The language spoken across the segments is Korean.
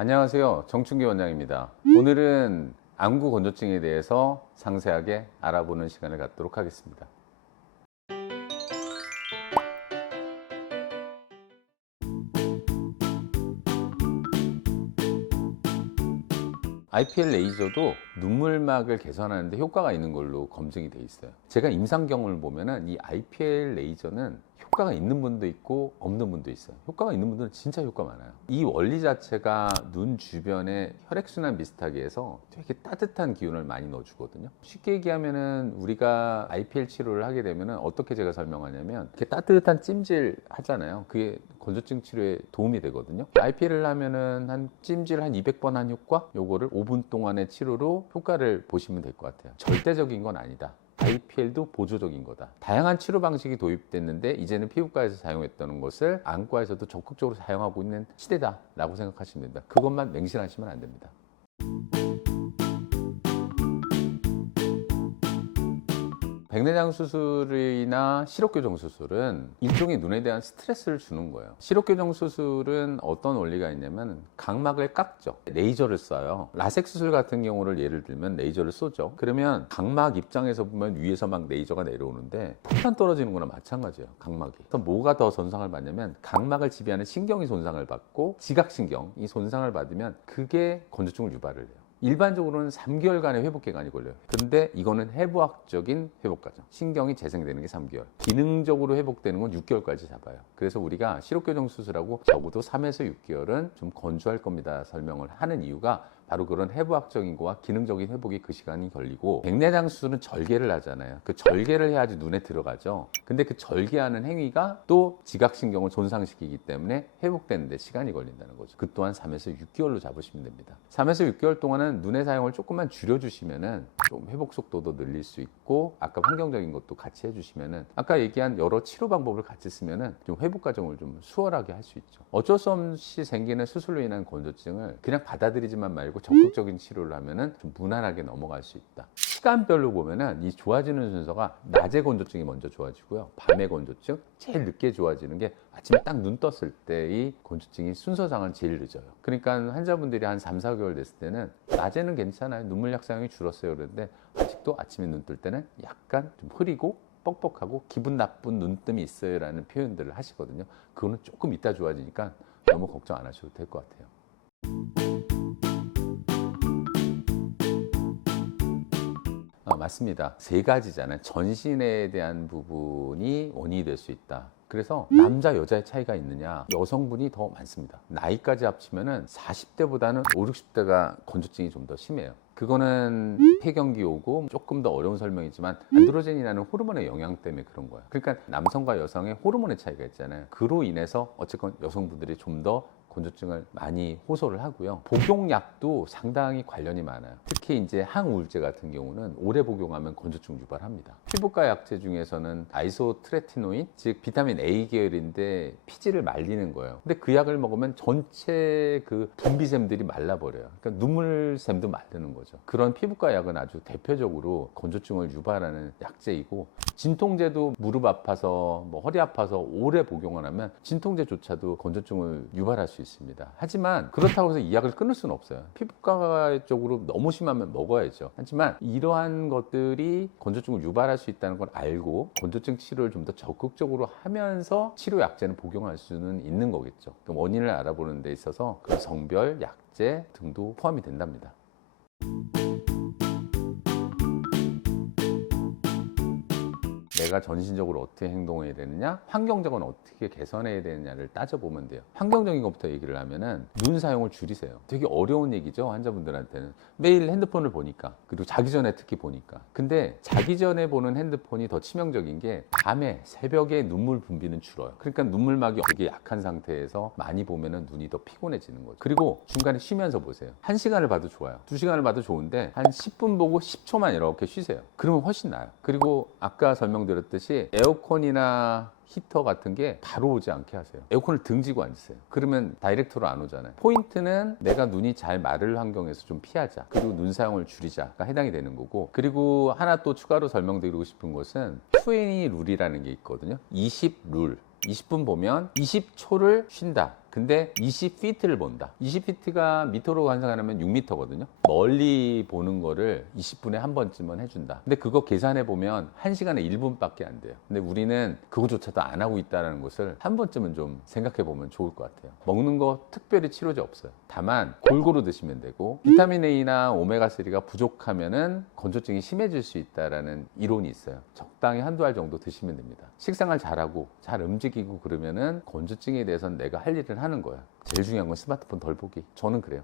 안녕하세요. 정춘기 원장입니다. 오늘은 안구 건조증에 대해서 상세하게 알아보는 시간을 갖도록 하겠습니다. IPL 레이저도 눈물막을 개선하는 데 효과가 있는 걸로 검증이 돼 있어요. 제가 임상경험을 보면은 이 IPL 레이저는 효과가 있는 분도 있고 없는 분도 있어요. 효과가 있는 분들은 진짜 효과 많아요. 이 원리 자체가 눈 주변에 혈액순환 비슷하게 해서 되게 따뜻한 기운을 많이 넣어주거든요. 쉽게 얘기하면은 우리가 IPL 치료를 하게 되면은 어떻게 제가 설명하냐면 이렇게 따뜻한 찜질 하잖아요. 그게 건조증 치료에 도움이 되거든요. IPL을 하면은 한 찜질 한 200번 한 효과? 요거를 5분 동안의 치료로 효과를 보시면 될 것 같아요. 절대적인 건 아니다. IPL도 보조적인 거다. 다양한 치료 방식이 도입됐는데 이제는 피부과에서 사용했던 것을 안과에서도 적극적으로 사용하고 있는 시대다라고 생각하시면 됩니다. 그것만 맹신하시면 안 됩니다. 백내장 수술이나 시력교정 수술은 일종의 눈에 대한 스트레스를 주는 거예요. 시력교정 수술은 어떤 원리가 있냐면 각막을 깎죠. 레이저를 쏴요. 라섹 수술 같은 경우를 예를 들면 레이저를 쏘죠. 그러면 각막 입장에서 보면 위에서 막 레이저가 내려오는데 폭탄 떨어지는 거나 마찬가지예요. 각막이. 그래서 뭐가 더 손상을 받냐면 각막을 지배하는 신경이 손상을 받고 지각신경이 손상을 받으면 그게 건조증을 유발을 해요. 일반적으로는 3개월간의 회복 기간이 걸려요. 근데 이거는 해부학적인 회복 과정. 신경이 재생되는 게 3개월. 기능적으로 회복되는 건 6개월까지 잡아요. 그래서 우리가 시력교정 수술하고 적어도 3에서 6개월은 좀 건조할 겁니다. 설명을 하는 이유가 바로 그런 해부학적인 거와 기능적인 회복이 그 시간이 걸리고, 백내장 수술은 절개를 하잖아요. 그 절개를 해야지 눈에 들어가죠. 근데 그 절개하는 행위가 또 지각신경을 손상시키기 때문에 회복되는 데 시간이 걸린다는 거죠. 그 또한 3에서 6개월로 잡으시면 됩니다. 3에서 6개월 동안은 눈의 사용을 조금만 줄여주시면은 좀 회복 속도도 늘릴 수 있고, 아까 환경적인 것도 같이 해주시면은 아까 얘기한 여러 치료 방법을 같이 쓰면은 좀 회복 과정을 좀 수월하게 할 수 있죠. 어쩔 수 없이 생기는 수술로 인한 건조증을 그냥 받아들이지만 말고 적극적인 치료를 하면은 좀 무난하게 넘어갈 수 있다. 시간별로 보면은 이 좋아지는 순서가 낮에 건조증이 먼저 좋아지고요. 밤에 건조증 제일 늦게 좋아지는 게 아침에 딱 눈 떴을 때의 건조증이 순서상은 제일 늦어요. 그러니까 환자분들이 한 3, 4개월 됐을 때는 낮에는 괜찮아요. 눈물약 사용이 줄었어요. 그런데 아직도 아침에 눈 뜰 때는 약간 좀 흐리고 뻑뻑하고 기분 나쁜 눈뜸이 있어요 라는 표현들을 하시거든요. 그거는 조금 이따 좋아지니까 너무 걱정 안 하셔도 될 것 같아요. 맞습니다. 세 가지잖아요. 전신에 대한 부분이 원인이 될 수 있다. 그래서 남자, 여자의 차이가 있느냐? 여성분이 더 많습니다. 나이까지 합치면은 40대보다는 5, 60대가 건조증이 좀 더 심해요. 그거는 폐경기 오고 조금 더 어려운 설명이지만 안드로젠이라는 호르몬의 영향 때문에 그런 거예요. 그러니까 남성과 여성의 호르몬의 차이가 있잖아요. 그로 인해서 어쨌건 여성분들이 좀 더 건조증을 많이 호소를 하고요. 복용약도 상당히 관련이 많아요. 특히 이제 항우울제 같은 경우는 오래 복용하면 건조증 유발합니다. 피부과 약제 중에서는 아이소트레티노인, 즉 비타민 A 계열인데 피지를 말리는 거예요. 근데 그 약을 먹으면 전체 그 분비샘들이 말라버려요. 그러니까 눈물샘도 마르는 거죠. 그런 피부과 약은 아주 대표적으로 건조증을 유발하는 약제이고, 진통제도 무릎 아파서 뭐 허리 아파서 오래 복용을 하면 진통제조차도 건조증을 유발할 수 있습니다. 하지만 그렇다고 해서 이 약을 끊을 수는 없어요. 피부과 쪽으로 너무 심하면 먹어야죠. 하지만 이러한 것들이 건조증을 유발할 수 있다는 걸 알고 건조증 치료를 좀 더 적극적으로 하면서 치료 약제는 복용할 수는 있는 거겠죠. 원인을 알아보는 데 있어서 그 성별, 약제 등도 포함이 된답니다. 내가 전신적으로 어떻게 행동해야 되느냐, 환경적으로 어떻게 개선해야 되느냐를 따져보면 돼요. 환경적인 것부터 얘기를 하면은 눈 사용을 줄이세요. 되게 어려운 얘기죠. 환자분들한테는 매일 핸드폰을 보니까, 그리고 자기 전에 특히 보니까. 근데 자기 전에 보는 핸드폰이 더 치명적인 게 밤에 새벽에 눈물 분비는 줄어요. 그러니까 눈물막이 되게 약한 상태에서 많이 보면은 눈이 더 피곤해지는 거죠. 그리고 중간에 쉬면서 보세요. 1시간을 봐도 좋아요. 2시간을 봐도 좋은데 한 10분 보고 10초만 이렇게 쉬세요. 그러면 훨씬 나아요. 그리고 아까 설명드렸듯이 에어컨이나 히터 같은 게 바로 오지 않게 하세요. 에어컨을 등지고 앉으세요. 그러면 다이렉트로 안 오잖아요. 포인트는 내가 눈이 잘 마를 환경에서 좀 피하자, 그리고 눈 사용을 줄이자가 해당이 되는 거고, 그리고 하나 또 추가로 설명드리고 싶은 것은 20 룰이라는 게 있거든요. 20 룰. 20분 보면 20초를 쉰다. 근데 20피트를 본다. 20피트가 미터로 환산하면 6m거든요. 멀리 보는 거를 20분에 한 번쯤은 해준다. 근데 그거 계산해 보면 1시간에 1분밖에 안 돼요. 근데 우리는 그거조차도 안 하고 있다는 것을 한 번쯤은 좀 생각해 보면 좋을 것 같아요. 먹는 거 특별히 치료제 없어요. 다만 골고루 드시면 되고, 비타민 A나 오메가3가 부족하면은 건조증이 심해질 수 있다라는 이론이 있어요. 적당히 한두 알 정도 드시면 됩니다. 식생활 잘하고 잘 움직이고 그러면은 건조증에 대해서는 내가 할 일을 하는 거야. 제일 중요한 건 스마트폰 덜 보기. 저는 그래요.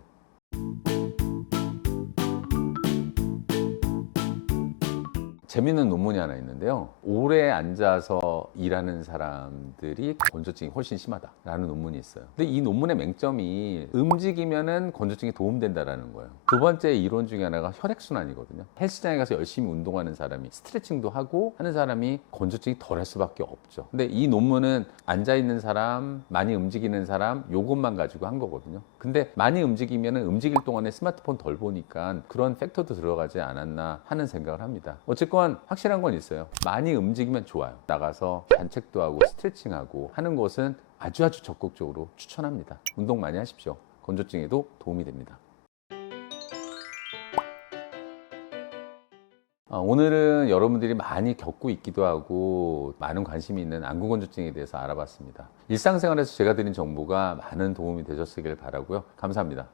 재밌는 논문이 하나 있는데요. 오래 앉아서 일하는 사람들이 건조증이 훨씬 심하다라는 논문이 있어요. 근데 이 논문의 맹점이 움직이면은 건조증에 도움된다라는 거예요. 두 번째 이론 중에 하나가 혈액순환이거든요. 헬스장에 가서 열심히 운동하는 사람이, 스트레칭도 하고 하는 사람이 건조증이 덜할 수밖에 없죠. 근데 이 논문은 앉아있는 사람, 많이 움직이는 사람, 요것만 가지고 한 거거든요. 근데 많이 움직이면은 움직일 동안에 스마트폰 덜 보니까 그런 팩터도 들어가지 않았나 하는 생각을 합니다. 어쨌건 확실한 건 있어요. 많이 움직이면 좋아요. 나가서 산책도 하고 스트레칭하고 하는 것은 아주 적극적으로 추천합니다. 운동 많이 하십시오. 건조증에도 도움이 됩니다. 오늘은 여러분들이 많이 겪고 있기도 하고 많은 관심이 있는 안구건조증에 대해서 알아봤습니다. 일상생활에서 제가 드린 정보가 많은 도움이 되셨길 바라고요. 감사합니다.